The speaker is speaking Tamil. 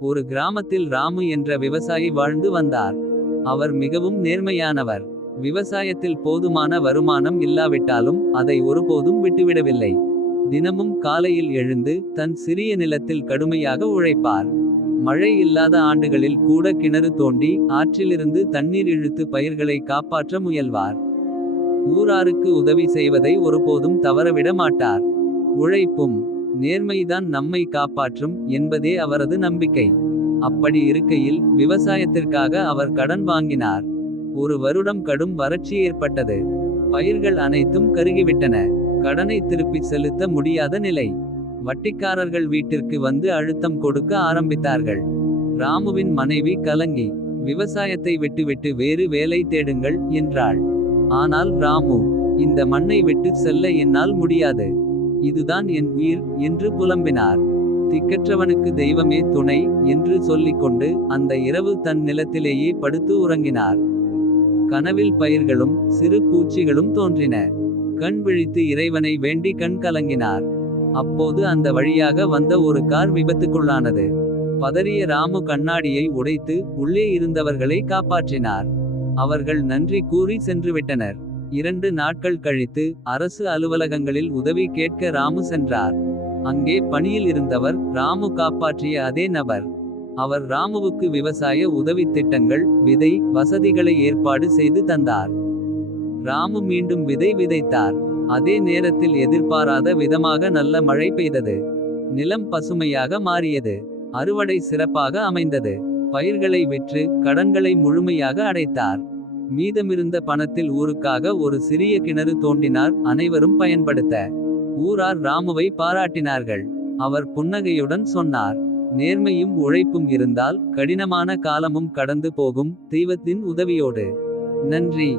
ஒரு கிராமத்தில் ராமு என்ற விவசாயி வாழ்ந்து வந்தார். அவர் மிகவும் நேர்மையானவர். விவசாயத்தில் போதுமான வருமானம் இல்லாவிட்டாலும் அதை ஒருபோதும் விட்டுவிடவில்லை. தினமும் காலையில் எழுந்து தன் சிறிய நிலத்தில் கடுமையாக உழைப்பார். மழை இல்லாத ஆண்டுகளில் கூட கிணறு தோண்டி ஆற்றிலிருந்து தண்ணீர் இழுத்து பயிர்களை காப்பாற்ற முயல்வார். ஊராருக்கு உதவி செய்வதை ஒருபோதும் தவறவிட மாட்டார். உழைப்பும் நேர்மைதான் நம்மை காப்பாற்றும் என்பதே அவரது நம்பிக்கை. அப்படி இருக்கையில் விவசாயத்திற்காக அவர் கடன் வாங்கினார். ஒரு வருடம் கடும் வறட்சி ஏற்பட்டது. பயிர்கள் அனைத்தும் கருகிவிட்டன. கடனை திருப்பிச் செலுத்த முடியாத நிலை. வட்டிக்காரர்கள் வீட்டிற்கு வந்து அழுத்தம் கொடுக்க ஆரம்பித்தார்கள். ராமுவின் மனைவி கலங்கி விவசாயத்தை விட்டுவிட்டு வேறு வேலை தேடுங்கள் என்றாள். ஆனால் ராமு, இந்த மண்ணை விட்டு செல்ல என்னால் முடியாது. இதுதான் என் உயிர் என்று புலம்பினார். திக்கற்றவனுக்கு தெய்வமே துணை என்று சொல்லிக்கொண்டு அந்த இரவு தன் நிலத்திலேயே படுத்து உறங்கினார். கனவில் பயிர்களும் சிறு பூச்சிகளும் தோன்றின. கண் விழித்து இறைவனை வேண்டி கண் கலங்கினார். அப்போது அந்த வழியாக வந்த ஒரு கார் விபத்துக்குள்ளானது. பதறிய ராமு கண்ணாடியை உடைத்து உள்ளே இருந்தவர்களை காப்பாற்றினார். அவர்கள் நன்றி கூறி சென்றுவிட்டனர். 2 நாட்கள் கழித்து அரசு அலுவலகங்களில் உதவி கேட்க ராமு சென்றார். அங்கே பணியில் இருந்தவர் ராமு காப்பாற்றிய அதே நபர். அவர் ராமுவுக்கு விவசாய உதவித் திட்டங்கள், விதை வசதிகளை ஏற்பாடு செய்து தந்தார். ராமு மீண்டும் விதை விதைத்தார். அதே நேரத்தில் எதிர்பாராத விதமாக நல்ல மழை பெய்தது. நிலம் பசுமையாக மாறியது. அறுவடை சிறப்பாக அமைந்தது. பயிர்களை விற்று கடன்களை முழுமையாக அடைத்தார். மீதமிருந்த பணத்தில் ஊருக்காக ஒரு சிறிய கிணறு தோண்டினார். அனைவரும் பயன்படுத்த. ஊரார் ராமுவை பாராட்டினார்கள். அவர் புன்னகையுடன் சொன்னார், நேர்மையும் உழைப்பும் இருந்தால் கடினமான காலமும் கடந்து போகும் தெய்வத்தின் உதவியோடு. நன்றி.